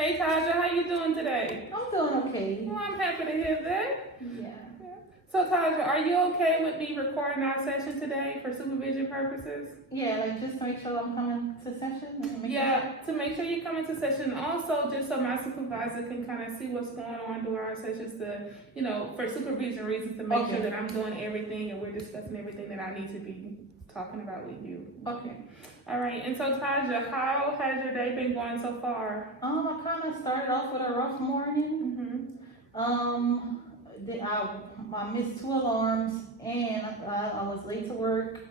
Hey Tyja, how you doing today? I'm doing okay. Well, I'm happy to hear that. Yeah. So Tyja, are you okay with me recording our session today for supervision purposes? Yeah, like just make sure I'm coming to session. And Yeah, to make sure you come into session. Also, just so my supervisor can kind of see what's going on during our sessions to, for supervision reasons to make sure that I'm doing everything and we're discussing everything that I need to be talking about with you. Okay. All right, and so Tyja, how has your day been going so far? I kind of started off with a rough morning. Mm-hmm. I missed 2 alarms, and I was late to work,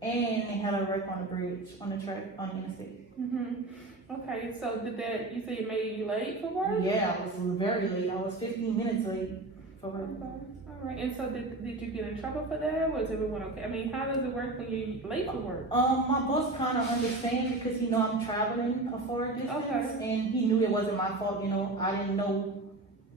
and they had a wreck on the bridge, on the track, on the interstate. Mm-hmm. Okay, so you say it made you late for work? Yeah, I was very late. I was 15 minutes late for work. Okay. All right, and so did you get in trouble for that? Was everyone okay? I mean, how does it work when you're late for work? My boss kind of understands because he know I'm traveling a far distance, and he knew it wasn't my fault. I didn't know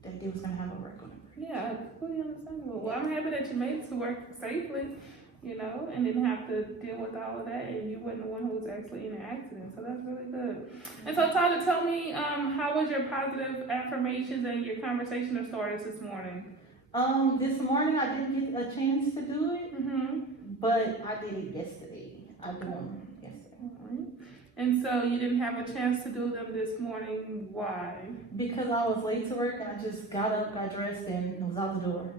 that they was gonna have a wreck on it. Yeah, completely understandable. Well, I'm happy that you made it to work safely, and didn't have to deal with all of that, and you weren't the one who was actually in an accident, so that's really good. And so, Tyler, tell me, how was your positive affirmations and your conversational stories this morning? This morning I didn't get a chance to do it, but I did it yesterday. I did them yesterday. And so you didn't have a chance to do them this morning. Why? Because I was late to work and I just got up, got dressed, and was out the door.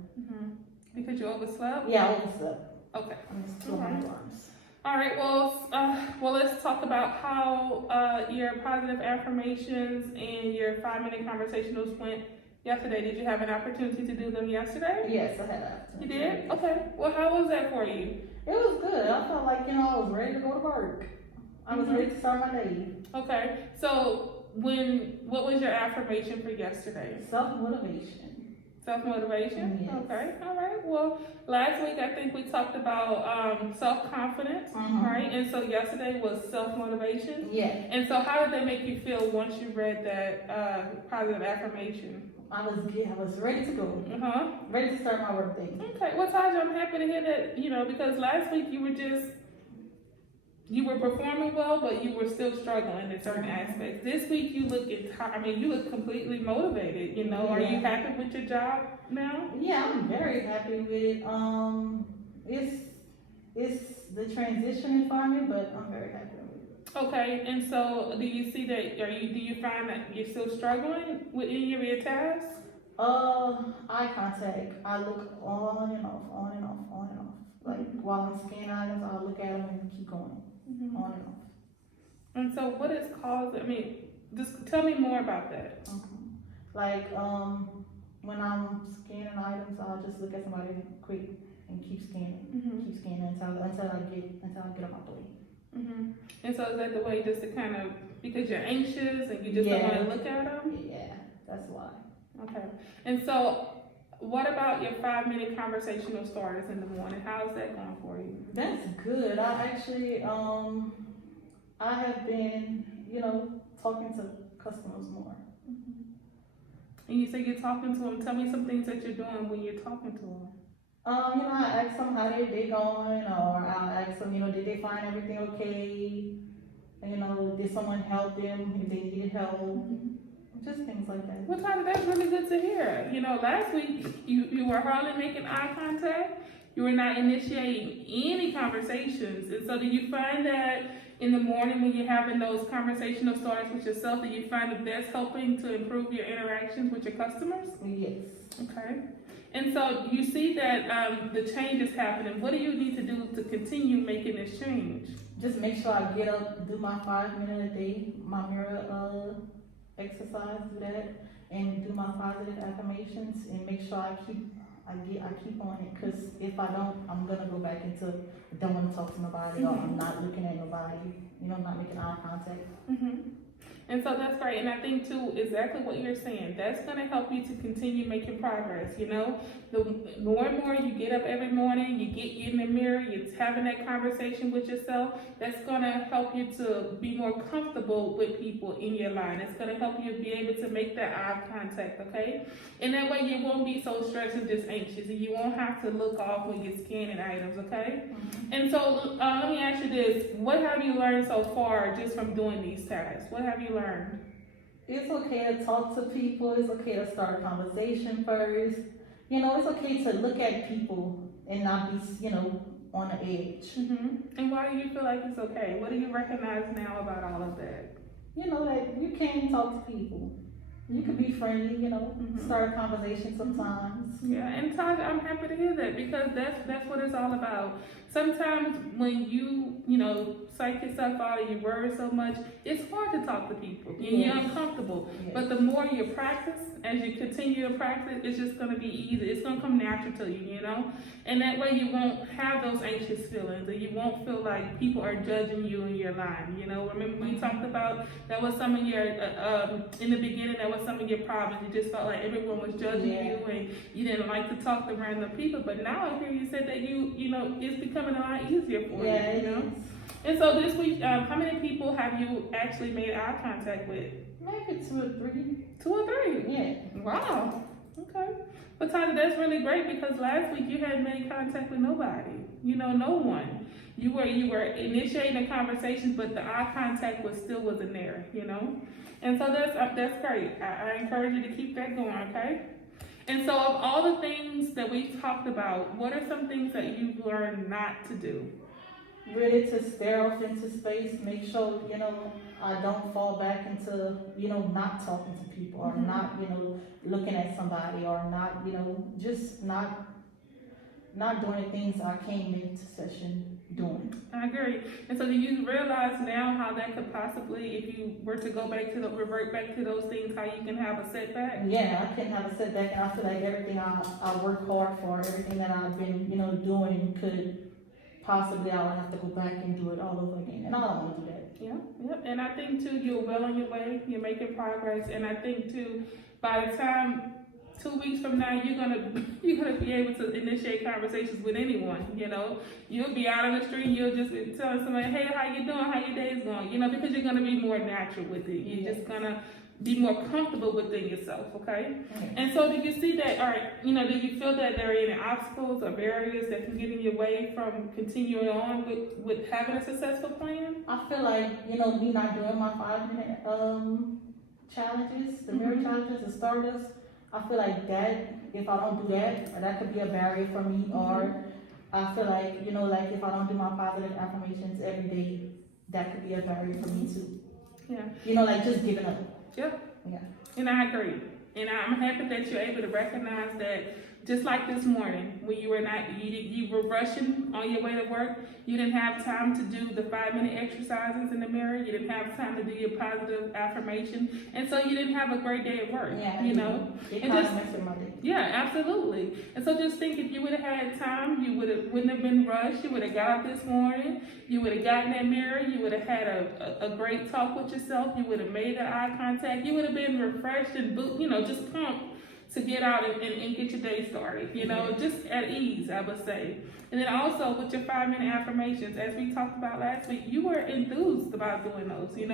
Because you overslept? Yeah, I overslept. Okay. I missed 2 alarms. All right. Well, let's talk about how your positive affirmations and your 5-minute conversationals went yesterday. Did you have an opportunity to do them yesterday? Yes, I had. You did? Okay. Well, how was that for you? It was good. I felt like, I was ready to go to work. I was ready to start my day. Okay. So what was your affirmation for yesterday? Self-motivation. Self-motivation? Yes. Okay. All right. Well, last week I think we talked about self-confidence, right? And so yesterday was self-motivation. Yeah. And so how did they make you feel once you read that positive affirmation? I was ready to go. Ready to start my work day. Okay. Well, Tyja, I'm happy to hear that, because last week you were performing well, but you were still struggling in certain aspects. This week you look you look completely motivated, Yeah. Are you happy with your job now? Yeah, I'm very happy with it. It's the transition environment, but I'm very happy with it. Okay, and so do you see that, do you find that you're still struggling with any of your tasks? Eye contact. I look on and off, on and off, on and off. Like while I'm scanning items, I'll look at them and keep going, on and off. And so what is causing, just tell me more about that. Like, when I'm scanning items, I'll just look at somebody quick and keep scanning until I get up out the way. And so is that the way just to kind of, because you're anxious and you just don't want to look at them? Yeah, that's why. Okay. And so what about your 5-minute conversational starters in the morning? How's that going for you? That's good. I actually, I have been, talking to customers more. And you say you're talking to them. Tell me some things that you're doing when you're talking to them. I ask them how their day going, or I'll ask them, did they find everything okay? Did someone help them if they needed help? Just things like that. Well, Tyler, that's really good to hear. Last week you were hardly making eye contact. You were not initiating any conversations. And so do you find that in the morning when you're having those conversational starters with yourself, do you find that that's helping to improve your interactions with your customers? Yes. Okay. And so you see that the change is happening. What do you need to do to continue making this change? Just make sure I get up, do my 5-minute a day, my mirror exercise, do that, and do my positive affirmations, and make sure I keep on it, because if I don't, I'm gonna go back into don't want to talk to nobody, or I'm not looking at nobody, not making eye contact. And so that's great. And I think too, exactly what you're saying, that's going to help you to continue making progress. The more and more you get up every morning, you get in the mirror, you're having that conversation with yourself, that's going to help you to be more comfortable with people in your line. It's going to help you be able to make that eye contact, okay? And that way you won't be so stressed and just anxious, and you won't have to look off when you're scanning items, okay? And so let me ask you this. What have you learned so far just from doing these tasks? What have you learned? it's okay to talk to people. It's okay to start a conversation first. It's okay to look at people and not be, on the edge. And why do you feel like it's okay? What do you recognize now about all of that? That you can talk to people. You can be friendly, start a conversation sometimes. Yeah, and Tyja, I'm happy to hear that because that's what it's all about. Sometimes when you psych yourself out and you worry so much, it's hard to talk to people and you're uncomfortable. Yes. But the more you practice, as you continue to practice, it's just going to be easy. It's going to come natural to you, and that way you won't have those anxious feelings and you won't feel like people are judging you in your line. Remember we talked about that was some of your in the beginning, that was some of your problems. You just felt like everyone was judging you and you didn't like to talk to random people. But now I hear you said that it's becoming a lot easier for you. And so this week, how many people have you actually made eye contact with? Maybe 2 or 3. 2 or 3? Yeah. Wow. Okay. But Tyja, that's really great because last week you hadn't made contact with nobody. No one. You were initiating a conversation, but the eye contact wasn't there. And so that's great. I encourage you to keep that going. Okay. And so of all the things that we've talked about, what are some things that you've learned not to do? Really to stare off into space, make sure, I don't fall back into, not talking to people or not, looking at somebody or not, just not doing the things I came into session doing. I agree. And so do you realize now how that could possibly, if you were to revert back to those things, how you can have a setback? Yeah, I can have a setback and I feel like everything I work hard for, everything that I've been, doing could possibly I would have to go back and do it all over again, and I don't want to do that. Yeah. And I think too, you're well on your way. You're making progress, and I think too, by the time 2 weeks from now, you're gonna be able to initiate conversations with anyone. You'll be out on the street, you'll just be telling somebody, hey, how you doing? How your day's going? Because you're gonna be more natural with it. You're just gonna be more comfortable within yourself, okay? And so do you see that, do you feel that there are any obstacles or barriers that can get in your way from continuing on with having a successful plan? I feel like, me not doing my 5-minute challenges, the mirror challenges, the starters, I feel like that, if I don't do that, that could be a barrier for me, or I feel like, like if I don't do my positive affirmations every day, that could be a barrier for me too. Yeah. Like just giving up. Yep. Yeah. And I agree. And I'm happy that you're able to recognize that, just like this morning, when you were rushing on your way to work, you didn't have time to do the 5-minute exercises in the mirror, you didn't have time to do your positive affirmation, and so you didn't have a great day at work, It and kind of messed with my day. Yeah, absolutely. And so just think, if you would have had time, you wouldn't have been rushed, you would have got up this morning, you would have gotten that mirror, you would have had a great talk with yourself, you would have made the eye contact, you would have been refreshed and just pumped to get out and get your day started, just at ease, I would say. And then also with your 5-minute affirmations, as we talked about last week, you were enthused about doing those, you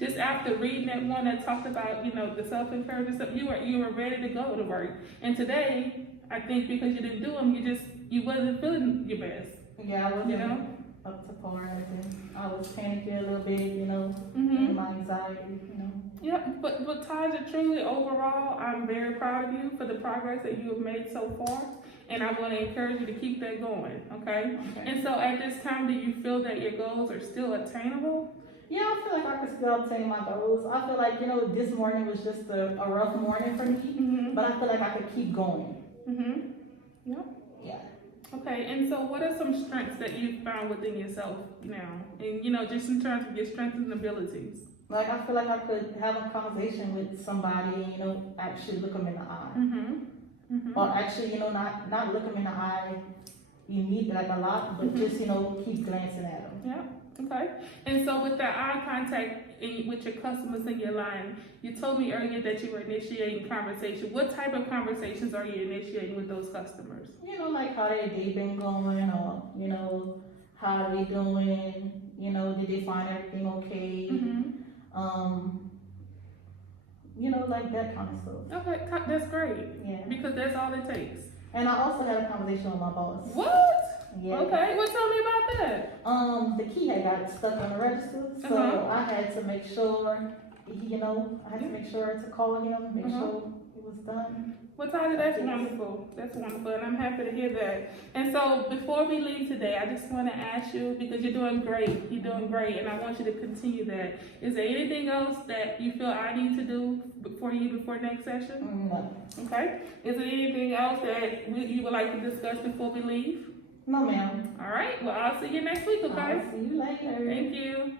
just after reading that one that talked about, the self-encouragement stuff, you were ready to go to work. And today, I think because you didn't do them, you wasn't feeling your best. Yeah, I wasn't up to par. I was panicking a little bit, and my anxiety, Yeah, but Tyja, truly overall, I'm very proud of you for the progress that you have made so far, and I want to encourage you to keep that going, okay? And so at this time, do you feel that your goals are still attainable? Yeah, I feel like I can still obtain my goals. I feel like, this morning was just a rough morning for me, but I feel like I could keep going. Yep. Yeah. Okay, and so what are some strengths that you've found within yourself now? And, just in terms of your strengths and abilities. Like, I feel like I could have a conversation with somebody, actually look them in the eye. Or actually, not look them in the eye immediately, like a lot, but just, keep glancing at them. Yeah. Okay. And so with that eye contact with your customers in your line, you told me earlier that you were initiating conversation. What type of conversations are you initiating with those customers? Like how their day been going, or, how they doing, did they find everything okay? Like that kind of stuff. Okay, that's great. Yeah. Because that's all it takes. And I also had a conversation with my boss. What? Yeah. Okay, well tell me about that. The key had got stuck on the register, so I had to make sure you know, I had to make sure to call him, make Uh-huh. sure it was done. Well, Tyja, that's wonderful. That's wonderful, and I'm happy to hear that. And so, before we leave today, I just want to ask you, because you're doing great, and I want you to continue that. Is there anything else that you feel I need to do before next session? No, Okay. Is there anything else that you would like to discuss before we leave? no, ma'am. All right. Well, I'll see you next week, okay? I'll see you later. Thank you.